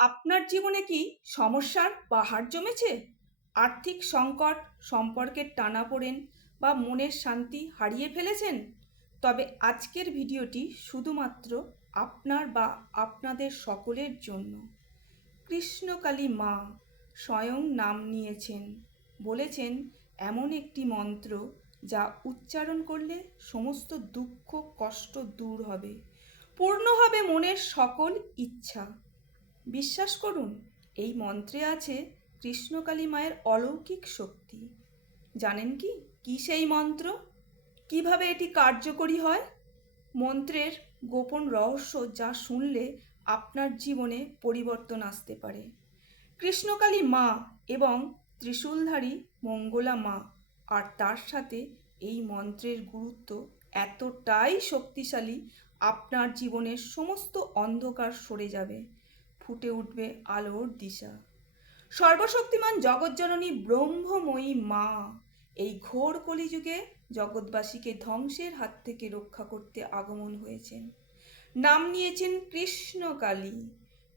আপনার জীবনে কি সমস্যার পাহাড় জমেছে? আর্থিক সংকট, সম্পর্কের টানাপোড়েন বা মনের শান্তি হারিয়ে ফেলেছেন? তবে আজকের ভিডিওটি শুধুমাত্র আপনার বা আপনাদের সকলের জন্য। কৃষ্ণকালী মা স্বয়ং নাম নিয়েছেন, বলেছেন এমন একটি মন্ত্র যা উচ্চারণ করলে সমস্ত দুঃখ, কষ্ট দূর হবে। পূর্ণ হবে মনের সকল ইচ্ছা। বিশ্বাস করুন, এই মন্ত্রে আছে কৃষ্ণকালী মায়ের অলৌকিক শক্তি। জানেন কি? কি সেই মন্ত্র? কীভাবে এটি কার্যকরী হয়? মন্ত্রের গোপন রহস্য যা শুনলে আপনার জীবনে পরিবর্তন আসতে পারে। কৃষ্ণকালী মা এবং ত্রিশূলধারী মঙ্গলা মা, আর তার সাথে এই মন্ত্রের গুরুত্ব এতটাই শক্তিশালী, আপনার জীবনের সমস্ত অন্ধকার সরে যাবে। ফুটে উঠবে আলোর দিশা। সর্বশক্তিমান জগজ্জননী ব্রহ্মময়ী মা, এই ঘোর কলিযুগে জগৎবাসীকে ধ্বংসের হাত থেকে রক্ষা করতে আগমন হয়েছেন। নাম নিয়েছেন কৃষ্ণ কালী।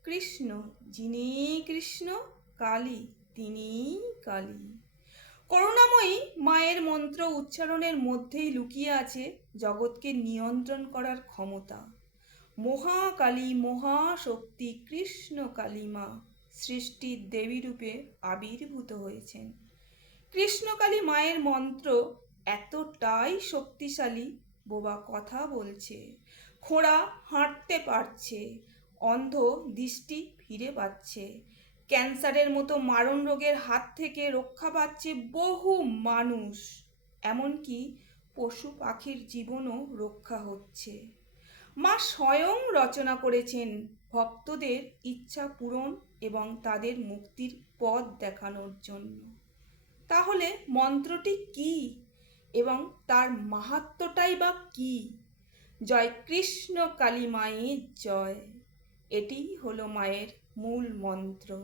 কৃষ্ণ যিনি কৃষ্ণ, কালী তিনি কালী। করুণাময়ী মায়ের মন্ত্র উচ্চারণের মধ্যেই লুকিয়ে আছে জগৎকে নিয়ন্ত্রণ করার ক্ষমতা। মহাকালী মহাশক্তি কৃষ্ণ কালী মা সৃষ্টির দেবী রূপে আবির্ভূত হয়েছেন। কৃষ্ণকালী মায়ের মন্ত্র এতটাই শক্তিশালী, বোবা কথা বলছে। খোঁড়া হাঁটতে পারছে, অন্ধ দৃষ্টি ফিরে পাচ্ছে। ক্যান্সারের মতো মারণ রোগের হাত থেকে রক্ষা পাচ্ছে বহু মানুষ। এমনকি পশু পাখির জীবনও রক্ষা হচ্ছে। মা স্বয়ং রচনা করেছেন ভক্তদের ইচ্ছা পূরণ এবং তাদের মুক্তির পথ দেখানোর জন্য। তাহলে মন্ত্রটি কি এবং তার মাহাত্মটাই বা কি? জয় কৃষ্ণ কালী মায়ের জয়। এটি হলো মায়ের মূল মন্ত্র।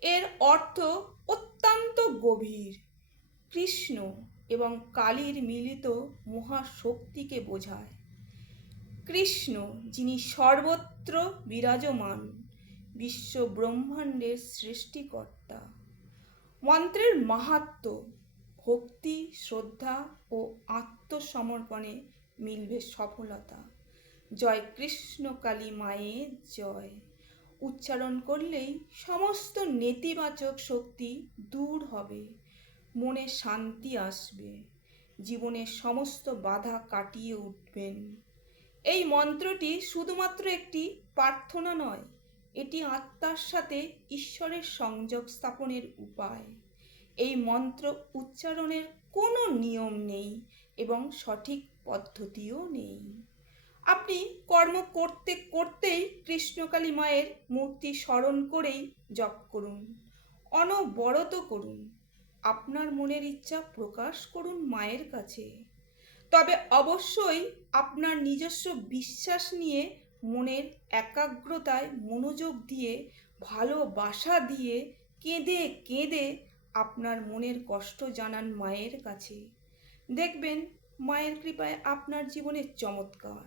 এর অর্থ অত্যন্ত গভীর। কৃষ্ণ এবং কালীর মিলিত মহাশক্তিকে বোঝায়। কৃষ্ণ, যিনি সর্বত্র বিরাজমান, বিশ্ব ব্রহ্মাণ্ডের সৃষ্টিকর্তা। মন্ত্রের মাহাত্ম ভক্তি, শ্রদ্ধা ও আত্মসমর্পণে মিলবে সফলতা। জয় কৃষ্ণ কালী মায়ের জয়। উচ্চারণ করলেই সমস্ত নেতিবাচক শক্তি দূর হবে। মনে শান্তি আসবে। জীবনের সমস্ত বাধা কাটিয়ে উঠবেন। এই মন্ত্রটি শুধুমাত্র একটি প্রার্থনা নয়, এটি আত্মার সাথে ঈশ্বরের সংযোগ স্থাপনের উপায়। এই মন্ত্র উচ্চারণের কোনো নিয়ম নেই এবং সঠিক পদ্ধতিও নেই। আপনি কর্ম করতে করতেই কৃষ্ণকালী মায়ের মূর্তি স্মরণ করেই জপ করুন, অনবরত করুন। আপনার মনের ইচ্ছা প্রকাশ করুন মায়ের কাছে। তবে অবশ্যই আপনার নিজস্ব বিশ্বাস নিয়ে মনের একাগ্রতায় মনোযোগ দিয়ে, ভালোবাসা দিয়ে কেঁদে কেঁদে আপনার মনের কষ্ট জানান মায়ের কাছে। দেখবেন মায়ের কৃপায় আপনার জীবনে চমৎকার।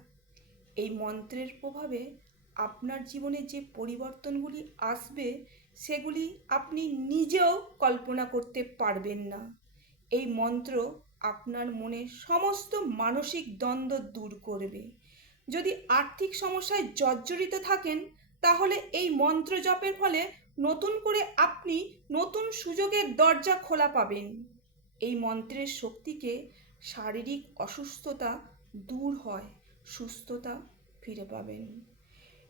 এই মন্ত্রের প্রভাবে আপনার জীবনে যে পরিবর্তনগুলি আসবে, সেগুলি আপনি নিজেও কল্পনা করতে পারবেন না। এই মন্ত্র আপনার মনে সমস্ত মানসিক দ্বন্দ্ব দূর করবে। যদি আর্থিক সমস্যায় জর্জরিত থাকেন, তাহলে এই মন্ত্র জপের ফলে নতুন করে আপনি নতুন সুযোগের দরজা খোলা পাবেন। এই মন্ত্রের শক্তিকে শারীরিক অসুস্থতা দূর হয়, সুস্থতা ফিরে পাবেন।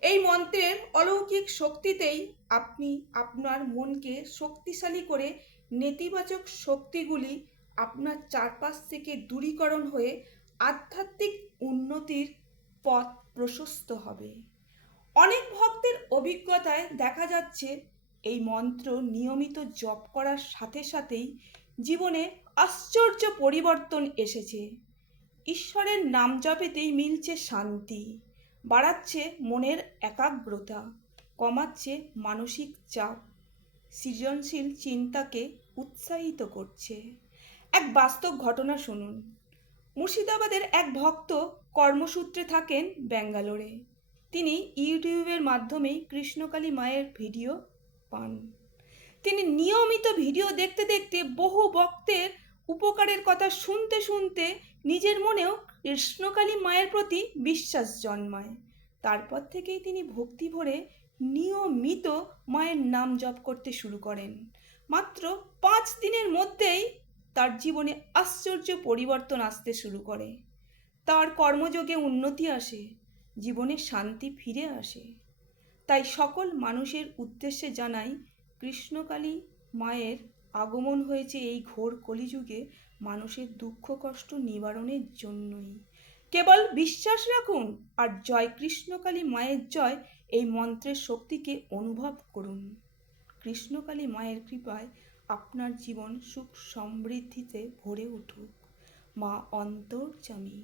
এই মন্ত্রের অলৌকিক শক্তিতেই আপনি আপনার মনকে শক্তিশালী করে নেতিবাচক শক্তিগুলি আপনার চারপাশ থেকে দূরীকরণ হয়ে আধ্যাত্মিক উন্নতির পথ প্রশস্ত হবে। অনেক ভক্তের অভিজ্ঞতায় দেখা যাচ্ছে, এই মন্ত্র নিয়মিত জপ করার সাথে সাথেই জীবনে আশ্চর্য পরিবর্তন এসেছে। ঈশ্বরের নাম জপেতেই মিলছে শান্তি, বাড়াচ্ছে মনের একাগ্রতা, কমাচ্ছে মানসিক চাপ, সৃজনশীল চিন্তাকে উৎসাহিত করছে। এক বাস্তব ঘটনা শুনুন। মুর্শিদাবাদের এক ভক্ত কর্মসূত্রে থাকেন ব্যাঙ্গালোরে। তিনি ইউটিউবের মাধ্যমেই কৃষ্ণকালী মায়ের ভিডিও পান। তিনি নিয়মিত ভিডিও দেখতে দেখতে বহু ভক্তের উপকারের কথা শুনতে শুনতে নিজের মনেও কৃষ্ণকালী মায়ের প্রতি বিশ্বাস জন্মায়। তারপর থেকেই তিনি ভক্তি ভরে নিয়মিত মায়ের নাম জপ করতে শুরু করেন। মাত্র পাঁচ দিনের মধ্যেই তার জীবনে আশ্চর্য পরিবর্তন আসতে শুরু করে। তার কর্মযোগে উন্নতি আসে, জীবনে শান্তি ফিরে আসে। তাই সকল মানুষের উদ্দেশ্যে জানাই, কৃষ্ণকালী মায়ের আগমন হয়েছে এই ঘোর কলিযুগে মানুষের দুঃখ, কষ্ট নিবারণের জন্যই। কেবল বিশ্বাস রাখুন আর জয় কৃষ্ণকালী মায়ের জয় এই মন্ত্রের শক্তিকে অনুভব করুন। কৃষ্ণকালী মায়ের কৃপায় আপনার জীবন সুখ সমৃদ্ধিতে ভরে উঠুক। মা অন্তর্যামী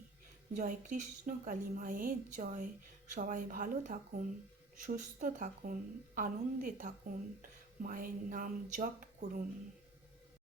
জয় কৃষ্ণ কালী মায়ের জয়। সবাই ভালো থাকুন, সুস্থ থাকুন, আনন্দে থাকুন। মায়ের নাম জপ করুন।